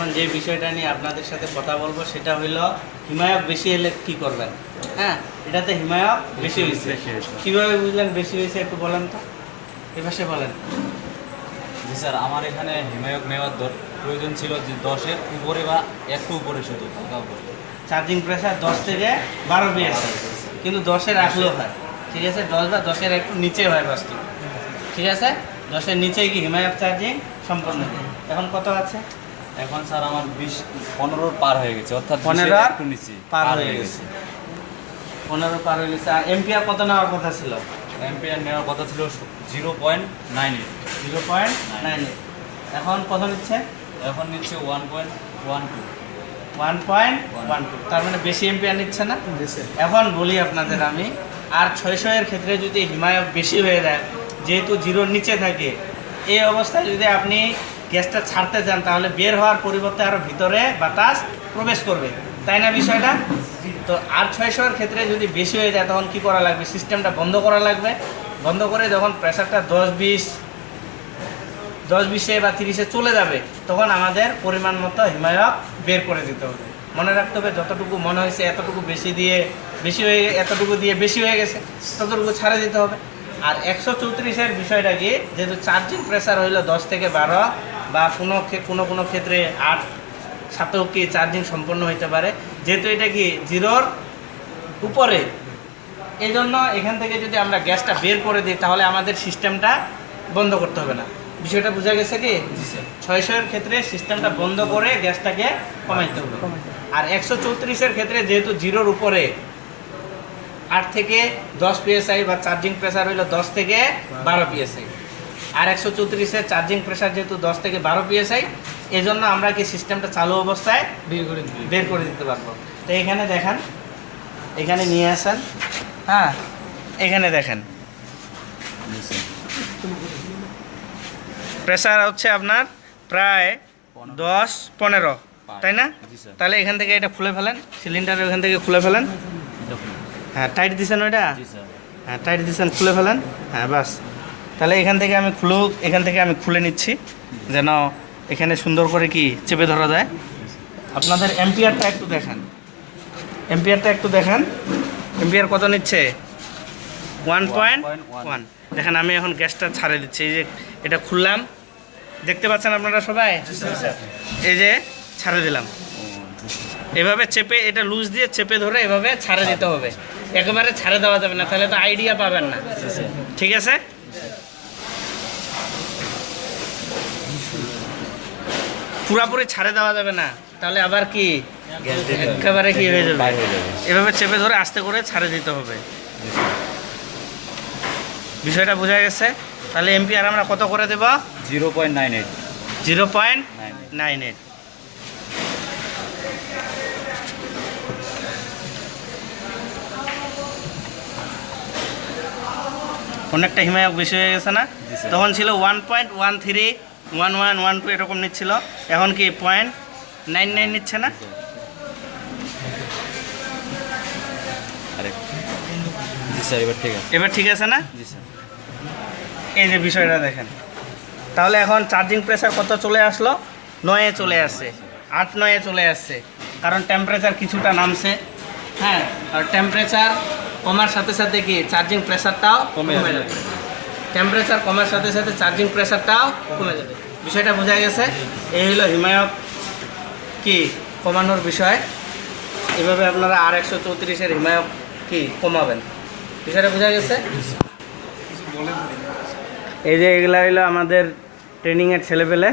এখন যে বিষয়টা নিয়ে আপনাদের সাথে কথা বলবো সেটা হলো হিমায়ক বেশি হলে কী করবেন। হ্যাঁ, এটাতে হিমায়ক বেশি হয়েছে। কীভাবে বুঝলেন বেশি হয়েছে একটু বলেন তো, এ পাশে বলেন। জি স্যার, আমার এখানে হিমায়ক নেওয়ার প্রয়োজন ছিল যে 10-এর উপরে বা একটু উপরে, শুধু চার্জিং প্রেসার 10 থেকে 12 পিএসআই, কিন্তু 10-এ রাখলেও হয়। ঠিক আছে, 10 বা 10-এর একটু নিচে হয় বাস্তব। ঠিক আছে, 10-এর নিচে কি হিমায়ক চার্জিং সম্পন্ন হয়। এখন কত আছে? এখন স্যার আমার 15 পার হয়ে গেছে, অর্থাৎ 15 একটু নিচে পার হয়ে গেছে। 15 পার হয়ে গেছে। আর এম্পিয়ার কত নেওয়ার কথা ছিল? এম্পিয়ার নেওয়ার কথা ছিল 0.98। 0.98। এখন কত নিচ্ছে? এখন নিচ্ছে 1.12। 1.12, তার মানে বেশি এম্পিয়ার নিচ্ছে না। এখন বলি আপনাদের আমি, আর 600 এর ক্ষেত্রে যদি হিমায়ক বেশি হয়ে যায়, যেহেতু 0-র নিচে থাকে, এই অবস্থায় যদি আপনি গ্যাসটা ছাড়তে চান তাহলে বের হওয়ার পরিবর্তে আরও ভিতরে বাতাস প্রবেশ করবে, তাই না বিষয়টা? তো R-600 এর ক্ষেত্রে যদি বেশি হয়ে যায় তখন কি করা লাগবে? সিস্টেমটা বন্ধ করা লাগবে। বন্ধ করে যখন প্রেসারটা 10-20-এ বা 30-এ চলে যাবে তখন আমাদের পরিমাণ মতো হিমায়ক বের করে দিতে হবে। মনে রাখতে হবে যতটুকু মনে হয়েছে এতটুকু এতটুকু দিয়ে বেশি হয়ে গেছে ততটুকু ছাড়ে দিতে হবে। আর 134-এর বিষয়টা কি, যেহেতু চার্জিং প্রেসার হইলো 10 থেকে 12 বা কোনো ক্ষেত্রে 8-7 কি চার্জিং সম্পন্ন হইতে পারে, যেহেতু এটা কি 0-র উপরে, এই জন্য এখান থেকে যদি আমরা গ্যাসটা বের করে দিই তাহলে আমাদের সিস্টেমটা বন্ধ করতে হবে না। বিষয়টা বোঝা গেছে কি? 600-এর ক্ষেত্রে সিস্টেমটা বন্ধ করে গ্যাসটাকে কমাইতে হবে। আর 134-এর ক্ষেত্রে যেহেতু 0-র উপরে 8 থেকে 10 পিএসআই বা চার্জিং প্রেসার হইলো 10 থেকে 12 পিএসআই, আর 134-এর চার্জিং প্রেসার যেহেতু 10 থেকে 12 পিএসআই, এই জন্য আমরা কি সিস্টেমটা চালু অবস্থায় বের করে দিতে পারবো। তো এখানে দেখেন, এখানে নিয়ে আসেন। হ্যাঁ, এখানে দেখেন প্রেসার হচ্ছে আপনার প্রায় 10-15, তাই না? তাহলে এখান থেকে এটা খুলে ফেলেন, সিলিন্ডার ওখান থেকে খুলে ফেলেন। হ্যাঁ, টাইট দিছেন ওইটা? হ্যাঁ, টাইট দিছেন, খুলে ফেলেন। হ্যাঁ, বাস। তাহলে এখান থেকে আমি খুলে নিচ্ছি যেন এখানে সুন্দর করে কি চেপে ধরা যায়। আপনাদের এম্পিয়ারটা একটু দেখেন, এম্পিয়ার কত নিচ্ছে? 1.1। দেখেন আমি এখন গ্যাসটা ছাড়ে দিচ্ছি। এই যে এটা খুললাম, দেখতে পাচ্ছেন আপনারা সবাই? এই যে ছাড়ে দিলাম, এভাবে চেপে, এটা লুজ দিয়ে চেপে ধরে এভাবে ছাড়ে দিতে হবে। একেবারে ছাড়ে দেওয়া যাবে না, তাহলে তো আইডিয়া পাবেন না। ঠিক আছে, পুরাপুরি ছাড়ে দেওয়া যাবে না, তাহলে আবার কি একেবারে কি হয়ে যাবে। এভাবে চেপে ধরে আস্তে করে ছাড়ে দিতে হবে। বিষয়টা বোঝা গেছে? তাহলে এম্পিয়ার আমরা কত করে দেব? 0.98। 0.98। অনেকটা হিমায়ক বেশি হয়ে গেছে না? তখন ছিল 1.13, 1112 এরকম নিচ্ছিল, এখন কি 0.99 নিচ্ছে না? এবার ঠিক আছে না? এই যে বিষয়টা দেখেন, তাহলে এখন চার্জিং প্রেসার কত চলে আসলো? 9-এ চলে আসছে, 8-9-এ চলে আসছে, কারণ টেম্পারেচার কিছুটা নামছে। হ্যাঁ, আর টেম্পারেচার কমার সাথে সাথে কি চার্জিং প্রেসারটাও কমে যাবে। টেম্পারেচার কমার সাথে সাথে চার্জিং প্রেসারটাও কমে যাবে। বিষয়টা বোঝা গেছে? এই হলো হিমায়ক কি কমানোর বিষয়। এভাবে আপনারা R-134-এর হিমায়ক কি কমাবেন। বিষয়টা বোঝা গেছে? এই যে এগুলা হইলো আমাদের ট্রেনিংয়ের ছেলেপেলে।